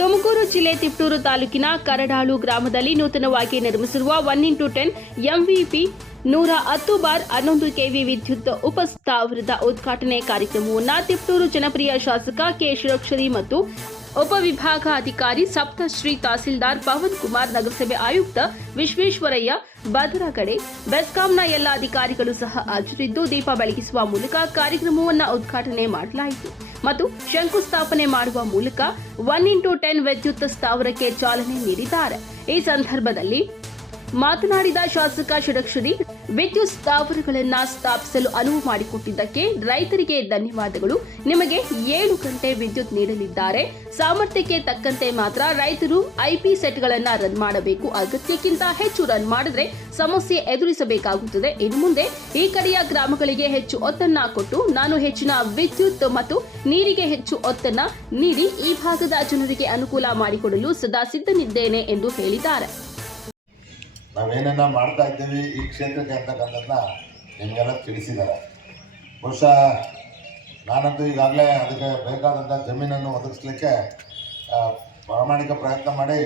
ತುಮಕೂರು ಜಿಲ್ಲೆ ತಿಪ್ಟೂರು ತಾಲೂಕಿನ ಕರಡಾಳು ಗ್ರಾಮದಲ್ಲಿ ನೂತನವಾಗಿ ನಿರ್ಮಿಸಿರುವ ಒನ್ ಇಂಟು ಟೆನ್ ಎಂವಿಪಿ ನೂರ ಹತ್ತು ಬಾರ್ ಹನ್ನೊಂದು ಕೆವಿ ವಿದ್ಯುತ್ ಉಪಸ್ಥಾವರದ ಉದ್ಘಾಟನೆ ಕಾರ್ಯಕ್ರಮವನ್ನು ತಿಪ್ಟೂರು ಜನಪ್ರಿಯ ಶಾಸಕ ಕೆ ಶಿರೋಕ್ಷರಿ ಮತ್ತು ಉಪವಿಭಾಗಾಧಿಕಾರಿ ಸಪ್ತಶ್ರೀ ತಹಸೀಲ್ದಾರ್ ಪವನ್ ಕುಮಾರ್ ನಗರಸಭೆ ಆಯುಕ್ತ ವಿಶ್ವೇಶ್ವರಯ್ಯ, ಭದ್ರಗಡೆ, ಬೆಸ್ಕಾಂನ ಎಲ್ಲ ಅಧಿಕಾರಿಗಳು ಸಹ ಹಾಜರಿದ್ದು ದೀಪ ಬೆಳಗಿಸುವ ಮೂಲಕ ಕಾರ್ಯಕ್ರಮವನ್ನು ಉದ್ಘಾಟನೆ ಮಾಡಲಾಯಿತು. ಮತ್ತು ಶಂಕುಸ್ಥಾಪನೆ ಮಾಡುವ ಮೂಲಕ ಒನ್ ಇಂಟು ಟೆನ್ ವಿದ್ಯುತ್ ಸ್ಥಾವರಕ್ಕೆ ಚಾಲನೆ ನೀಡಿದ್ದಾರೆ. ಈ ಸಂದರ್ಭದಲ್ಲಿ ಮಾತನಾಡಿದ ಶಾಸಕ ಷಡಕ್ಷರಿ ವಿದ್ಯುತ್ ಸ್ಥಾವರಗಳನ್ನು ಸ್ಥಾಪಿಸಲು ಅನುವು ಮಾಡಿಕೊಟ್ಟಿದ್ದಕ್ಕೆ ರೈತರಿಗೆ ಧನ್ಯವಾದಗಳು. ನಿಮಗೆ ಏಳು ಗಂಟೆ ವಿದ್ಯುತ್ ನೀಡಲಿದ್ದಾರೆ. ಸಾಮರ್ಥ್ಯಕ್ಕೆ ತಕ್ಕಂತೆ ಮಾತ್ರ ರೈತರು ಐಪಿ ಸೆಟ್ಗಳನ್ನ ರನ್ ಮಾಡಬೇಕು. ಅಗತ್ಯಕ್ಕಿಂತ ಹೆಚ್ಚು ರನ್ ಮಾಡಿದ್ರೆ ಸಮಸ್ಯೆ ಎದುರಿಸಬೇಕಾಗುತ್ತದೆ. ಇನ್ನು ಮುಂದೆ ಈ ಕಡೆಯ ಗ್ರಾಮಗಳಿಗೆ ಹೆಚ್ಚು ಒತ್ತನ್ನ ಕೊಟ್ಟು ನಾನು ಹೆಚ್ಚಿನ ವಿದ್ಯುತ್ ಮತ್ತು ನೀರಿಗೆ ಹೆಚ್ಚು ಒತ್ತನ್ನ ನೀಡಿ ಈ ಭಾಗದ ಜನರಿಗೆ ಅನುಕೂಲ ಮಾಡಿಕೊಡಲು ಸದಾ ಸಿದ್ಧನಿದ್ದೇನೆ ಎಂದು ಹೇಳಿದ್ದಾರೆ. ನಾವೇನನ್ನ ಮಾಡ್ತಾ ಇದ್ದೀವಿ ಈ ಕ್ಷೇತ್ರಕ್ಕೆ ಅಂತಕ್ಕಂಥದ್ದನ್ನ ನಿಮಗೆಲ್ಲ ತಿಳಿಸಿದ್ದಾರೆ. ಬಹುಶಃ ನಾನಂತೂ ಈಗಾಗಲೇ ಅದಕ್ಕೆ ಬೇಕಾದಂಥ ಜಮೀನನ್ನು ಒದಗಿಸ್ಲಿಕ್ಕೆ ಪ್ರಾಮಾಣಿಕ ಪ್ರಯತ್ನ ಮಾಡಿ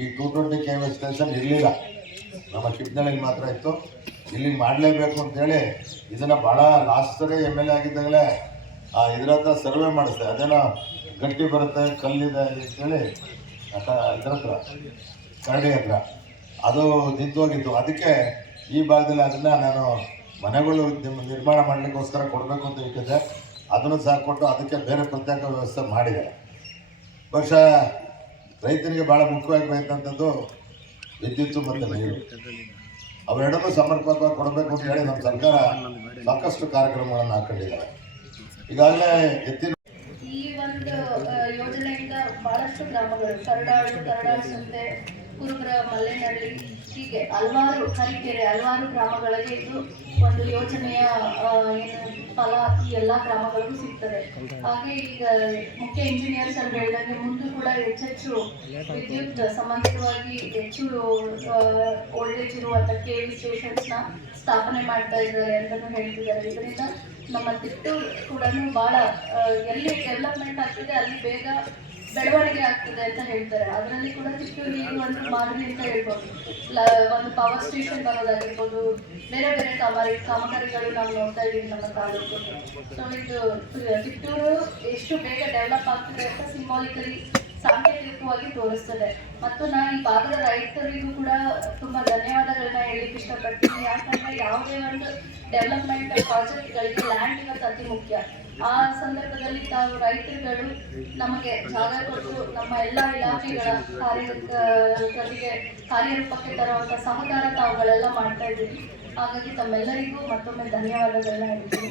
ಈ two twenty K V station ಇರಲಿಲ್ಲ. ನಮ್ಮ ಕಿಡ್ನಳ್ಳಿಗೆ ಮಾತ್ರ ಇತ್ತು. ಇಲ್ಲಿ ಮಾಡಲೇಬೇಕು ಅಂತೇಳಿ ಇದನ್ನು ಭಾಳ ಲಾಸ್ಟ್ ಸರಿ ಎಂ ಎಲ್ ಎ ಆಗಿದ್ದಾಗಲೇ ಇದ್ರ ಹತ್ರ ಸರ್ವೆ ಮಾಡಿಸ್ದೆ. ಅದೇನೋ ಗಟ್ಟಿ ಬರುತ್ತೆ, ಕಲ್ಲಿದೆ ಅಂತೇಳಿ ಇದ್ರ ಹತ್ರ, ಕರಡಿ ಹತ್ರ. ಅದು ನಿಂತೋಗಿತ್ತು ಅದಕ್ಕೆ ಈ ಭಾಗದಲ್ಲಿ ಅದನ್ನು ನಾನು ಮನೆಗಳು ನಿರ್ಮಾಣ ಮಾಡಲಿಕ್ಕೋಸ್ಕರ ಕೊಡಬೇಕು ಅಂತ ಇಟ್ಟಿದ್ದೆ ಅದನ್ನು ಸಹ ಕೊಟ್ಟು ಅದಕ್ಕೆ ಬೇರೆ ಪ್ರತ್ಯೇಕ ವ್ಯವಸ್ಥೆ ಮಾಡಿದೆ. ಬಹುಶಃ ರೈತರಿಗೆ ಭಾಳ ಮುಖ್ಯವಾಗಿ ಬೇಕಂಥದ್ದು ವಿದ್ಯುತ್ ಮತ್ತು ನೀರು. ಅವೆರಡನ್ನೂ ಸಮರ್ಪಕವಾಗಿ ಕೊಡಬೇಕು ಅಂತ ಹೇಳಿ ನಮ್ಮ ಸರ್ಕಾರ ಸಾಕಷ್ಟು ಕಾರ್ಯಕ್ರಮಗಳನ್ನು ಹಾಕೊಂಡಿದ್ದಾರೆ. ಈಗಾಗಲೇ ಎತ್ತಿನ ಯೋಜನೆಯಿಂದ ಬಹಳಷ್ಟು ಗ್ರಾಮಗಳು, ಕರಡಾಳು ಕರಡಾಳು ಸಂತೆ ಕುರುಗ್ರ ಮಲ್ಲೇನಹಳ್ಳಿ, ಹೀಗೆ ಹಲವಾರು ಹರಿಕೆರೆ, ಹಲವಾರು ಗ್ರಾಮಗಳಿಗೆ ಇದು ಒಂದು ಯೋಜನೆಯ ಏನು ಫಲ ಈ ಎಲ್ಲ ಗ್ರಾಮಗಳಿಗೂ ಸಿಗ್ತದೆ. ಹಾಗೆ ಈಗ ಮುಖ್ಯ ಇಂಜಿನಿಯರ್ಸ್ ಅಂತ ಹೇಳಿದಂಗೆ ಮುಂದೆ ಕೂಡ ಹೆಚ್ಚೆಚ್ಚು ವಿದ್ಯುತ್ ಸಂಬಂಧಿತವಾಗಿ ಹೆಚ್ಚು ವೋಲ್ಟೇಜ್ ಇರುವಂಥ ಕೆ ವಿ ಸ್ಟೇಷನ್ಸ್ನ ಸ್ಥಾಪನೆ ಮಾಡ್ತಾ ಇದ್ದಾರೆ ಅಂತಲೂ ಹೇಳ್ತಿದ್ದಾರೆ. ಇದರಿಂದ ನಮ್ಮ ತಿಟ್ಟು ಕೂಡ ಭಾಳ ಎಲ್ಲಿ ಡೆವಲಪ್ಮೆಂಟ್ ಆಗ್ತಿದೆ ಅಲ್ಲಿ ಬೇಗ ಬೆಳವಣಿಗೆ ಆಗ್ತದೆ ಅಂತ ಹೇಳ್ತಾರೆ. ಅದರಲ್ಲಿ ಕೂಡ ಚಿಕ್ಕೂರು ನೀರು ಒಂದು ಮಾದರಿ ಅಂತ ಹೇಳ್ಬೋದು. ಒಂದು ಪವರ್ ಸ್ಟೇಷನ್ ಬರೋದಾಗಿರ್ಬೋದು. ಬೇರೆ ಬೇರೆ ಕಾಮಾರಿ, ಕಾಮಗಾರಿಗಳು ನಾವು ನೋಡ್ತಾ ಇದ್ದೀವಿ ನಮ್ಮ ತಾಲೂಕು. ಸೊ ಇದು ಚಿತ್ತೂರು ಎಷ್ಟು ಬೇಗ ಡೆವಲಪ್ ಆಗ್ತದೆ ಅಂತ ಸಿಂಬಾಲಿಕಲಿ ಸಾಂಕೇತಿಕವಾಗಿ ತೋರಿಸ್ತದೆ. ಮತ್ತು ನಾನು ಈ ಭಾಗದ ರೈತರಿಗೂ ಕೂಡ ತುಂಬಾ ಧನ್ಯವಾದಗಳನ್ನ ಹೇಳಲಿಕ್ಕೆ ಇಷ್ಟಪಡ್ತೀನಿ. ಯಾಕಂದ್ರೆ ಯಾವುದೇ ಒಂದು ಡೆವಲಪ್ಮೆಂಟ್ ಪ್ರಾಜೆಕ್ಟ್ಗಳಿಗೆ ಲ್ಯಾಂಡ್ ಇವತ್ತು ಅತಿ ಮುಖ್ಯ. ಆ ಸಂದರ್ಭದಲ್ಲಿ ತಾವು ರೈತರುಗಳು ನಮಗೆ ಜಾಗ ಕೊಟ್ಟು ನಮ್ಮ ಎಲ್ಲ ಇಲಾಖೆಗಳ ಕಾರ್ಯ ಜೊತೆಗೆ ಕಾರ್ಯರೂಪಕ್ಕೆ ತರುವಂಥ ಸಹಕಾರ ತಾವುಗಳೆಲ್ಲ ಮಾಡ್ತಾ ಇದ್ದೀವಿ ಹಾಗಾಗಿ ತಮ್ಮೆಲ್ಲರಿಗೂ ಮತ್ತೊಮ್ಮೆ ಧನ್ಯವಾದಗಳನ್ನ ಹೇಳ್ತೀನಿ.